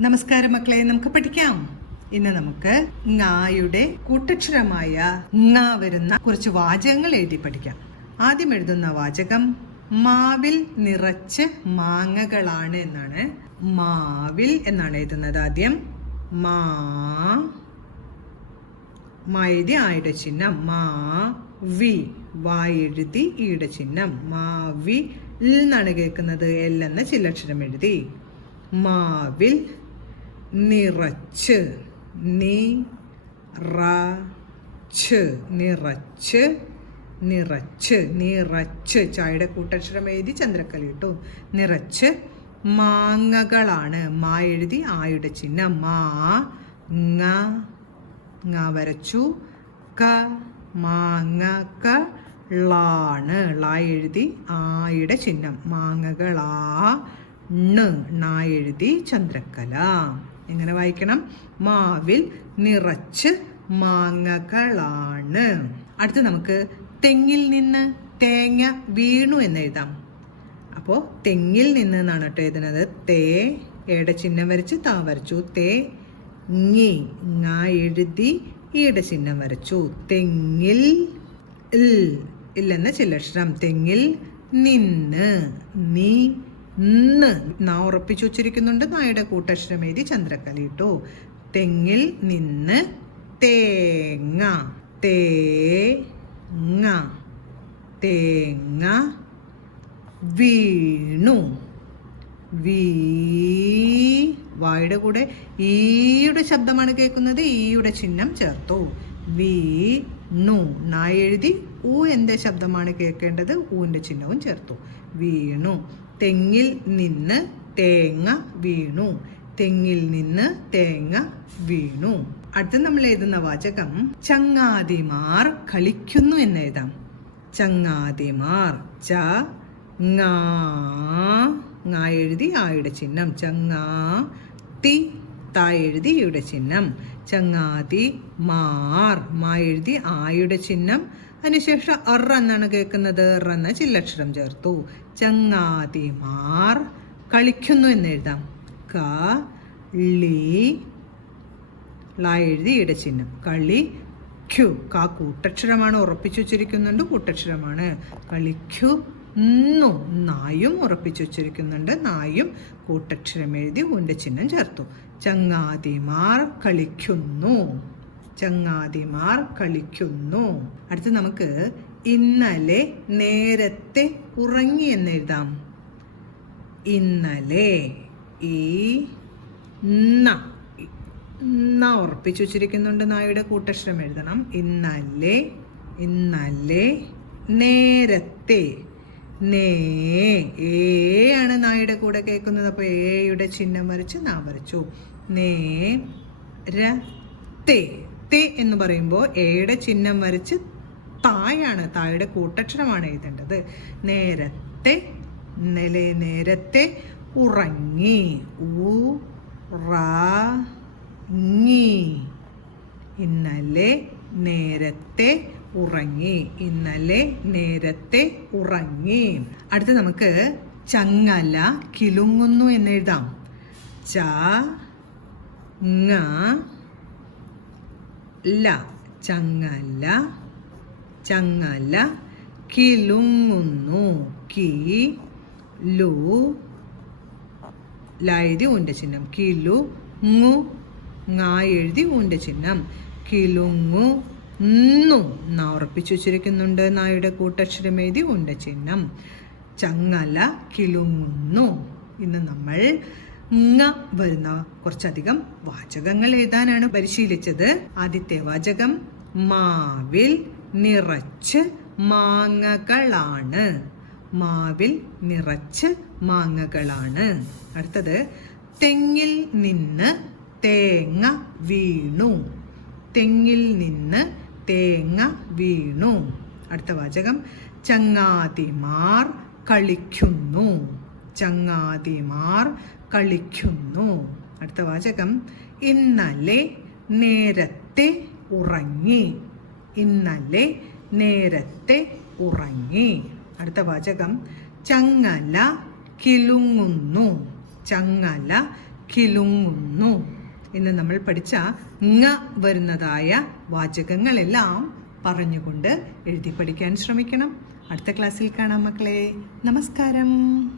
നമസ്കാരം മക്കളെ, നമുക്ക് പഠിക്കാം. ഇന്ന് നമുക്ക് ങയുടെ കൂട്ടക്ഷരമായ ങ വരുന്ന കുറച്ച് വാചകങ്ങൾ എഴുതി പഠിക്കാം. ആദ്യം എഴുതുന്ന വാചകം മാവിൽ നിറച്ച് മാങ്ങകളാണ് എന്നാണ്. മാവിൽ എന്നാണ് എഴുതുന്നത്. ആദ്യം മാ എഴുതി ആയുടെ ചിഹ്നം, മാ വി വാ എഴുതി ഈയുടെ ചിഹ്നം, മാവി എന്നാണ് കേൾക്കുന്നത്. എൽ എന്ന ചില്ലക്ഷരം എഴുതി. മാവിൽ നിറച്ച് നിറച്ച് നിറച്ച് നിറച്ച് ചായയുടെ കൂട്ടക്ഷരം എഴുതി ചന്ദ്രക്കല ഇട്ടു. നിറച്ച് മാങ്ങകളാണ്. മാ എഴുതി ആയുടെ ചിഹ്നം, മാ ങ വരച്ചു. ക മാങ്ങകളാണ്. ള എഴുതി ആയുടെ ചിഹ്നം, മാങ്ങകളാ. ണ എഴുതി ചന്ദ്രക്കല. എങ്ങനെ വായിക്കണം? മാവിൽ നിറച്ച് മാങ്ങകളാണ്. അടുത്ത് നമുക്ക് തെങ്ങിൽ നിന്ന് തേങ്ങ വീണു എന്ന് എഴുതാം. അപ്പോൾ തെങ്ങിൽ നിന്ന് എന്നാണ് കേട്ടോ എഴുതുന്നത്. ഏടെ ചിഹ്നം വരച്ച് താ വരച്ചു. തെങ്ങി ങ എഴുതി ഈയുടെ ചിഹ്നം വരച്ചു. തെങ്ങിൽ ഇല്ലെന്ന ചില്ലക്ഷരം. തെങ്ങിൽ നിന്ന് ന ഉറപ്പിച്ചു വച്ചിരിക്കുന്നുണ്ട്. നായുടെ കൂട്ടക്ഷരം എഴുതി ചന്ദ്രക്കലയിട്ടു. തെങ്ങിൽ നിന്ന് തേങ്ങ തേങ്ങ വീണു. വായുടെ കൂടെ ഈയുടെ ശബ്ദമാണ് കേൾക്കുന്നത്. ഈയുടെ ചിഹ്നം ചേർത്തു. വീണു. ന എഴുതി ഊ എന്റെ ശബ്ദമാണ് കേൾക്കേണ്ടത്. ഊന്റെ ചിഹ്നവും ചേർത്തു. വീണു. തെങ്ങിൽ നിന്ന് തേങ്ങ വീണു. തെങ്ങിൽ നിന്ന് തേങ്ങ വീണു. അടുത്ത് നമ്മൾ എഴുതുന്ന വാചകം ചങ്ങാതിമാർ കളിക്കുന്നു എന്ന് എഴുതാം. ചങ്ങാതിമാർ ങ എഴുതി ആയുടെ ചിഹ്നം. ചങ്ങാതി താ എഴുതി ഈയുടെ ചിഹ്നം. ചങ്ങാതി മാർ മാ എഴുതി ആയുടെ ചിഹ്നം. അതിനുശേഷം എന്നാണ് കേൾക്കുന്നത്. എന്ന ചില്ലക്ഷരം ചേർത്തു. ചങ്ങാതിമാർ കളിക്കുന്നു എന്ന് എഴുതാം. ള എഴുതി ഈയുടെ ചിഹ്നം. കളിക്കു കാ കൂട്ടക്ഷരമാണ്, ഉറപ്പിച്ചു വച്ചിരിക്കുന്നുണ്ട്. കൂട്ടക്ഷരമാണ്. കളിക്കു നായും ഉറപ്പിച്ചു വച്ചിരിക്കുന്നുണ്ട്. നായും കൂട്ടക്ഷരം എഴുതി ഊന്റെ ചിഹ്നം ചേർത്തു. ചങ്ങാതിമാർ കളിക്കുന്നു. ചങ്ങാതിമാർ കളിക്കുന്നു. അടുത്ത് നമുക്ക് ഇന്നലെ നേരത്തെ ഉറങ്ങി എന്ന് എഴുതാം. ഇന്നലെ ഉറപ്പിച്ചു വച്ചിരിക്കുന്നുണ്ട്. നായുടെ കൂട്ടക്ഷരം എഴുതണം. ഇന്നലെ നേരത്തെ ആണ് നായുടെ കൂടെ കേൾക്കുന്നത്. അപ്പൊ ഏയുടെ ചിഹ്നം വരച്ച് നാ വരച്ചു. നേരത്തെ എന്ന് പറയുമ്പോൾ ഏയുടെ ചിഹ്നം വരച്ച് തായാണ്, തായുടെ കൂട്ടക്ഷരമാണ് എഴുതേണ്ടത്. നേരത്തെ നേരത്തെ ഉറങ്ങി. ഇന്നലെ നേരത്തെ ഉറങ്ങി. ഇന്നലെ നേരത്തെ ഉറങ്ങി. അടുത്ത് നമുക്ക് ചങ്ങല കിലുങ്ങുന്നു എന്ന് എഴുതാം. ചങ്ങല കിലുങ്ങുന്നു. എഴുതി ഊന്റെ ചിഹ്നം. കിലുങ്ങു ങ എഴുതി ഊന്റെ ചിഹ്നം. കിലുങ്ങു ഉറപ്പിച്ചു വച്ചിരിക്കുന്നുണ്ട്. നായുടെ കൂട്ടക്ഷരം എഴുതി ഊന്റെ ചിഹ്നം. ചങ്ങല കിലുങ്ങുന്നു. ഇന്ന് നമ്മൾ ങ വരുന്ന കുറച്ചധികം വാചകങ്ങൾ എഴുതാനാണ് പരിശീലിച്ചത്. ആദ്യത്തെ വാചകം മാവിൽ നിറച്ച് മാങ്ങകളാണ്. മാവിൽ നിറച്ച് മാങ്ങകളാണ്. അടുത്തത് തെങ്ങിൽ നിന്ന് തേങ്ങ വീണു. തെങ്ങിൽ നിന്ന് തേങ്ങ വീണു. അടുത്ത വാചകം ചങ്ങാതിമാർ കളിക്കുന്നു. ചങ്ങാതിമാർ കളിക്കുന്നു. അടുത്ത വാചകം ഇന്നലെ നേരത്തെ ഉറങ്ങി. ഇന്നലെ നേരത്തെ ഉറങ്ങി. അടുത്ത വാചകം ചങ്ങല കിലുങ്ങുന്നു. ചങ്ങല കിലുങ്ങുന്നു. ഇന്ന് നമ്മൾ പഠിച്ച ങ വരുന്നതായ വാചകങ്ങളെല്ലാം പറഞ്ഞുകൊണ്ട് എഴുതി പഠിക്കാൻ ശ്രമിക്കണം. അടുത്ത ക്ലാസ്സിൽ കാണാം മക്കളെ. നമസ്കാരം.